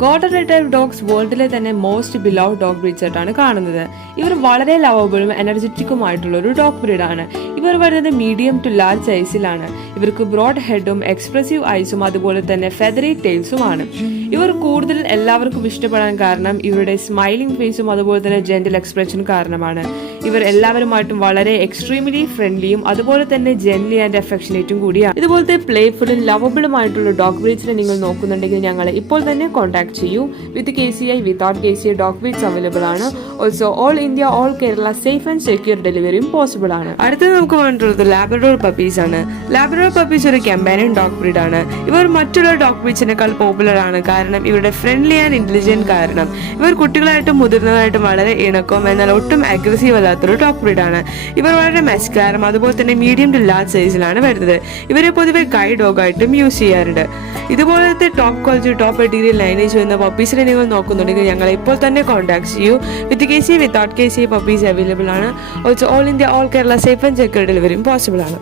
Golden retriever dogs വേൾഡിലെ തന്നെ most ബിലവ് dog breeds ആയിട്ടാണ് കാണുന്നത്. ഇവർ വളരെ ലവബിളും എനർജറ്റിക്കുമായിട്ടുള്ള ഒരു ഡോഗ് ബ്രീഡാണ്. ഇവർ വരുന്നത് മീഡിയം ടു ലാർജ് സൈസിലാണ്. ഇവർക്ക് ബ്രോഡ് ഹെഡും എക്സ്പ്രസീവ് ഐസും അതുപോലെ തന്നെ ഫെദറി ടെയിൽസുമാണ്. ഇവർ കൂടുതൽ എല്ലാവർക്കും ഇഷ്ടപ്പെടാൻ കാരണം ഇവരുടെ സ്മൈലിംഗ് ഫേസും അതുപോലെ തന്നെ ജെന്റിൽ എക്സ്പ്രഷൻ കാരണമാണ്. ഇവർ എല്ലാവരുമായിട്ടും വളരെ എക്സ്ട്രീംലി ഫ്രണ്ട്ലിയും അതുപോലെ തന്നെ ജെന്റ്ലി ആൻഡ് അഫെക്ഷനേറ്റും കൂടിയാണ്. ഇതുപോലത്തെ പ്ലേഫുള്ളും ലവബിളുമായിട്ടുള്ള ഡോഗ് ബ്രീഡ്സിനെ നിങ്ങൾ നോക്കുന്നുണ്ടെങ്കിൽ ഞങ്ങളെ ഇപ്പോൾ തന്നെ കോൺടാക്ട് ചെയ്യൂ. With KCI, without KCI dog breeds available ആണ്. Also all India, all Kerala safe and secure ഡെലിവറിയും പോസിബിൾ ആണ്. അടുത്തത് നമുക്ക് വേണ്ടിയിട്ടുള്ളത് ലാബ്രഡോർ പപ്പീസ് ആണ്. ലാബ്രഡോർ പപ്പീസ് ഒരു കമ്പാനിയൻ ഡോഗ് ബ്രീഡ് ആണ്. ഇവർ മറ്റുള്ള ഡോഗ് ബ്രീഡ്സിനേക്കാൾ പോപ്പുലർ ആണ് കാരണം ഇവരുടെ ഫ്രണ്ട്ലി ആൻഡ് ഇന്റലിജന്റ് കാരണം. ഇവർ കുട്ടികളായിട്ടും മുതിർന്നതായിട്ടും വളരെ ഇണക്കും എന്നാൽ ഒട്ടും അഗ്രസീവ് അല്ലാത്തൊരു ഡോഗ് ബ്രീഡ് ആണ്. ഇവർ വളരെ മെസ്കാരം അതുപോലെ തന്നെ മീഡിയം ടു ലാർജ് സൈസിലാണ് വരുന്നത്. ഇവരെ പൊതുവെ ഗൈഡ് ഡോഗ് ആയിട്ടും യൂസ് ചെയ്യാറുണ്ട്. ഇതുപോലത്തെ top quality top material lineage വരുന്ന പപ്പീസിനെ നിങ്ങൾ നോക്കുന്നുണ്ടെങ്കിൽ ഞങ്ങളെ ഇപ്പോൾ തന്നെ കോൺടാക്ട് ചെയ്യൂ. With KCI, without KCI puppies available ആണ്. Also all India, all Kerala safe and secure ഡെലിവറിയും പോസിബിൾ ആണ്.